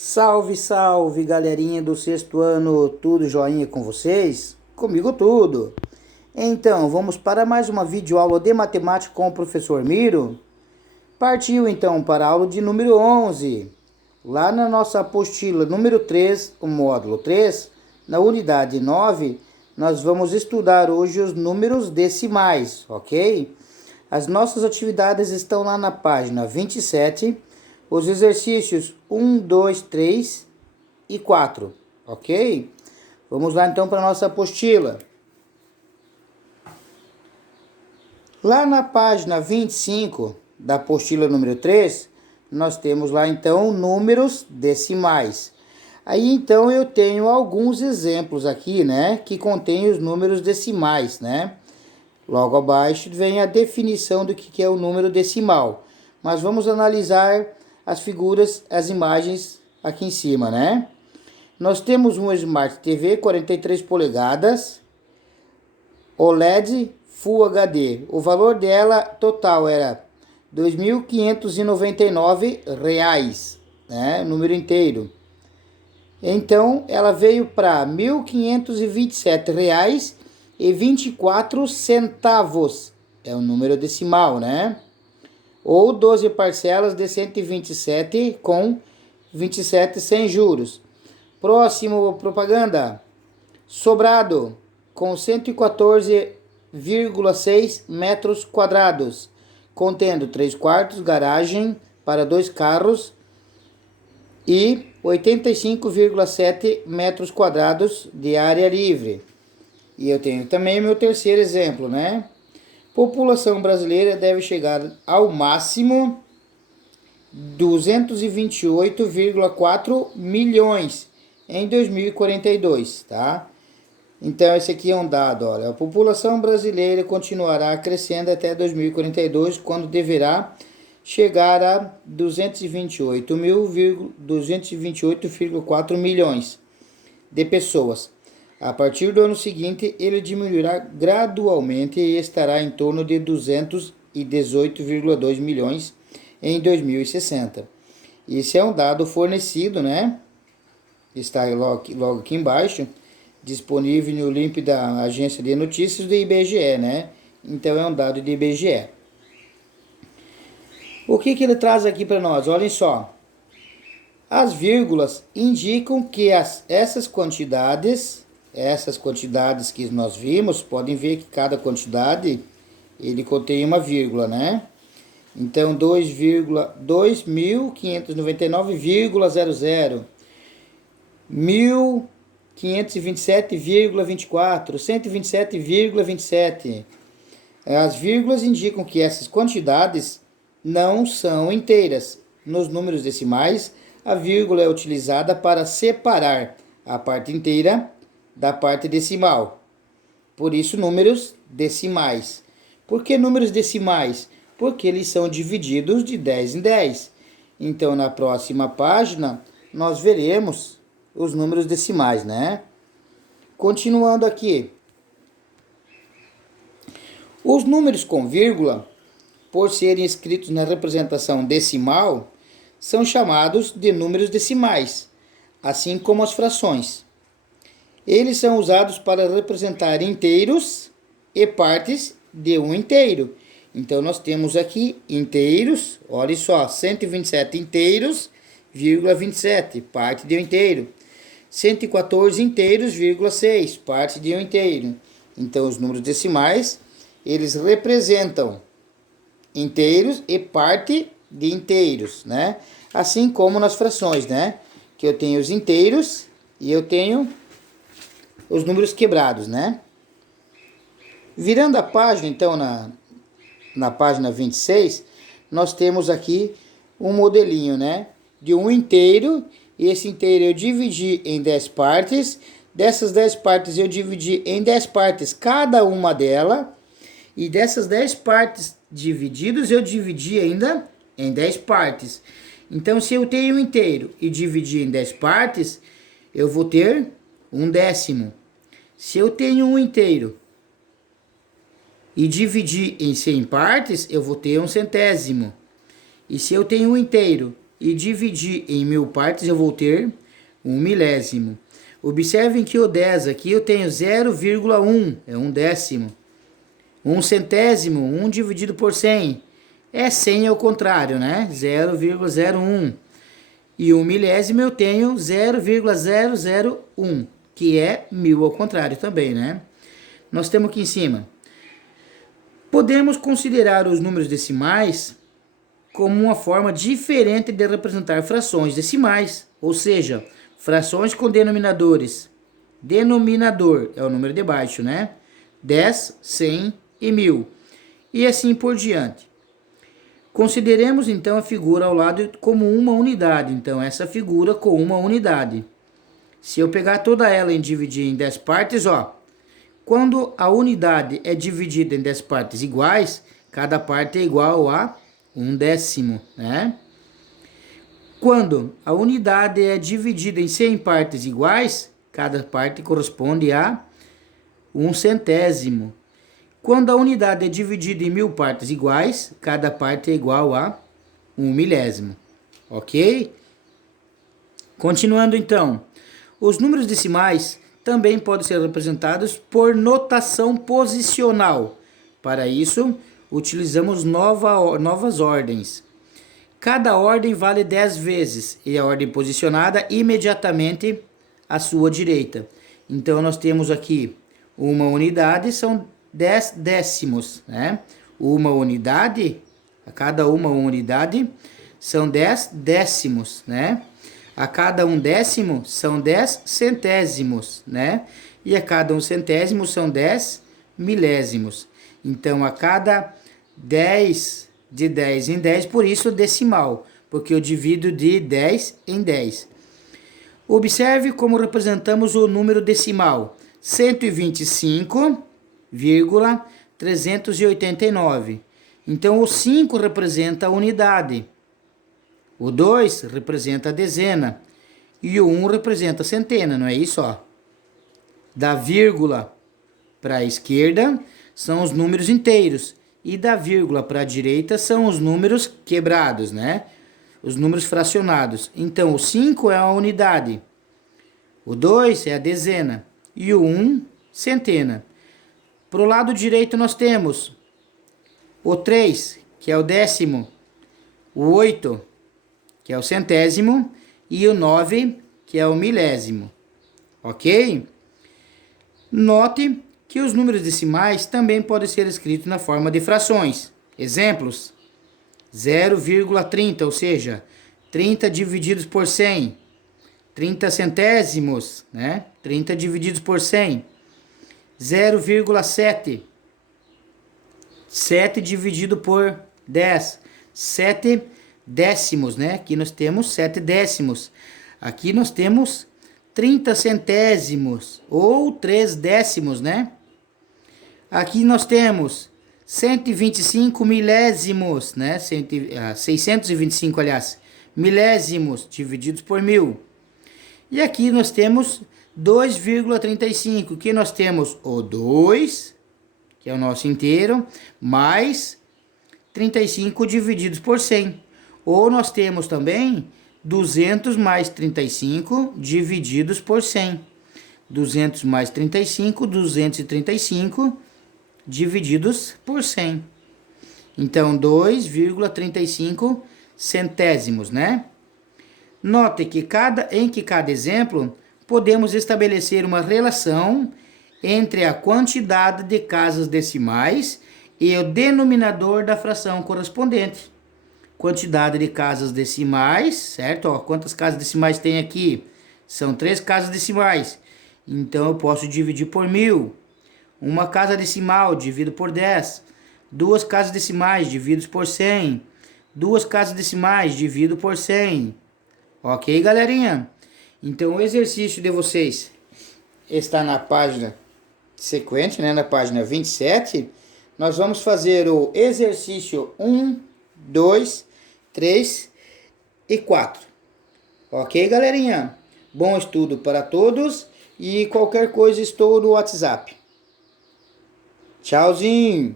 Salve, salve, galerinha do sexto ano, tudo joinha com vocês? Comigo tudo. Então, vamos para mais uma videoaula de matemática com o professor Miro. Partiu então para a aula de número 11. Lá na nossa apostila número 3, o módulo 3, na unidade 9, nós vamos estudar hoje os números decimais, ok? As nossas atividades estão lá na página 27. Os exercícios 1, 2, 3 e 4, ok? Vamos lá então para a nossa apostila. Lá na página 25 da apostila número 3, nós temos lá então números decimais. Aí então eu tenho alguns exemplos aqui, né, que contém os números decimais, né? Logo abaixo vem a definição do que é o número decimal. Mas vamos analisar as figuras, as imagens aqui em cima, né? Nós temos um Smart TV 43 polegadas, OLED Full HD. O valor dela total era R$ 2.599, né? Número inteiro. Então, ela veio para R$ 1.527,24. É o número decimal, né? Ou 12 parcelas de 127 com 27 sem juros. Próximo propaganda. Sobrado com 114,6 metros quadrados, contendo 3 quartos, garagem para 2 carros e 85,7 metros quadrados de área livre. E eu tenho também meu terceiro exemplo, né? População brasileira deve chegar ao máximo 228,4 milhões em 2042, tá? Então esse aqui é um dado, olha, a população brasileira continuará crescendo até 2042, quando deverá chegar a 228,4 milhões de pessoas. A partir do ano seguinte, ele diminuirá gradualmente e estará em torno de 218,2 milhões em 2060. Esse é um dado fornecido, né? Está logo aqui embaixo, disponível no link da agência de notícias do IBGE, né? Então é um dado do IBGE. O que ele traz aqui para nós? Olhem só. As vírgulas indicam que essas quantidades que nós vimos, podem ver que cada quantidade, ele contém uma vírgula, né? Então, 2.599,00, 1.527,24, 127,27. As vírgulas indicam que essas quantidades não são inteiras. Nos números decimais, a vírgula é utilizada para separar a parte inteira da parte decimal. Por isso, números decimais. Por que números decimais? Porque eles são divididos de 10 em 10. Então, na próxima página, nós veremos os números decimais, né? Continuando aqui. Os números com vírgula, por serem escritos na representação decimal, são chamados de números decimais, assim como as frações. Eles são usados para representar inteiros e partes de um inteiro. Então, nós temos aqui inteiros, olha só, 127 inteiros, vírgula 27, parte de um inteiro. 114 inteiros, vírgula 6, parte de um inteiro. Então, os números decimais, eles representam inteiros e parte de inteiros, né? Assim como nas frações, né? Que eu tenho os inteiros e eu tenho os números quebrados, né? Virando a página, então, na página 26, nós temos aqui um modelinho, né? De um inteiro, e esse inteiro eu dividi em 10 partes. Dessas 10 partes eu dividi em 10 partes cada uma delas. E dessas 10 partes divididas, eu dividi ainda em 10 partes. Então, se eu tenho um inteiro e dividir em 10 partes, eu vou ter um décimo. Se eu tenho um inteiro e dividir em 100 partes, eu vou ter um centésimo. E se eu tenho um inteiro e dividir em 1000 partes, eu vou ter 1 milésimo. Observem que o 10 aqui eu tenho 0,1, é 1 décimo. 1 centésimo, 1 dividido por 100, é 100 ao contrário, né? 0,01. E 1 milésimo eu tenho 0,001, que é 1000 ao contrário também, né? Nós temos aqui em cima. Podemos considerar os números decimais como uma forma diferente de representar frações decimais, ou seja, frações com denominadores. Denominador é o número de baixo, né? 10, 100 e 1000. E assim por diante. Consideremos então a figura ao lado como uma unidade. Então, essa figura com uma unidade. Se eu pegar toda ela e dividir em 10 partes, ó. Quando a unidade é dividida em 10 partes iguais, cada parte é igual a 1 décimo, né? Quando a unidade é dividida em 100 partes iguais, cada parte corresponde a 1 centésimo. Quando a unidade é dividida em 1000 partes iguais, cada parte é igual a 1 milésimo. Ok? Continuando então. Os números decimais também podem ser representados por notação posicional. Para isso, utilizamos novas ordens. Cada ordem vale 10 vezes e a ordem posicionada imediatamente à sua direita. Então, nós temos aqui uma unidade, são 10 décimos, né? Uma unidade, a cada uma unidade, são 10 décimos, né? A cada 1 décimo são 10 centésimos, né? E a cada 1 centésimo são 10 milésimos. Então, a cada 10, de 10 em 10, por isso decimal, porque eu divido de 10 em 10. Observe como representamos o número decimal. 125,389. Então, o 5 representa a unidade. O 2 representa a dezena. E o 1 representa a centena, não é isso? Ó? Da vírgula para a esquerda são os números inteiros. E da vírgula para a direita são os números quebrados, né? Os números fracionados. Então, o 5 é a unidade. O 2 é a dezena. E o 1, centena. Para o lado direito nós temos o 3, que é o décimo. O 8, que é o centésimo. E o 9, que é o milésimo. Ok? Note que os números decimais também podem ser escritos na forma de frações. Exemplos: 0,30, ou seja, 30 divididos por 100. 30 centésimos, né? 30 divididos por 100. 0,7. 7 dividido por 10. 7 décimos, né? Aqui nós temos 7 décimos. Aqui nós temos 30 centésimos ou 3 décimos, né? Aqui nós temos 125 milésimos, né? 625, aliás, milésimos divididos por 1000. E aqui nós temos 2,35, que nós temos o 2, que é o nosso inteiro, mais 35 divididos por 100. Ou nós temos também 200 mais 35 divididos por 100. 200 mais 35, 235 divididos por 100. Então, 2,35 centésimos, né? Note que em cada exemplo, podemos estabelecer uma relação entre a quantidade de casas decimais e o denominador da fração correspondente. Quantidade de casas decimais, certo? Ó, quantas casas decimais tem aqui? São 3 casas decimais. Então, eu posso dividir por 1000. Uma casa decimal, divido por 10. 2 casas decimais, divido por 100. 2 casas decimais, divido por 100. Ok, galerinha? Então, o exercício de vocês está na página sequente, né? Na página 27. Nós vamos fazer o exercício 1, 2, 3 e 4. Ok, galerinha? Bom estudo para todos e qualquer coisa estou no WhatsApp. Tchauzinho!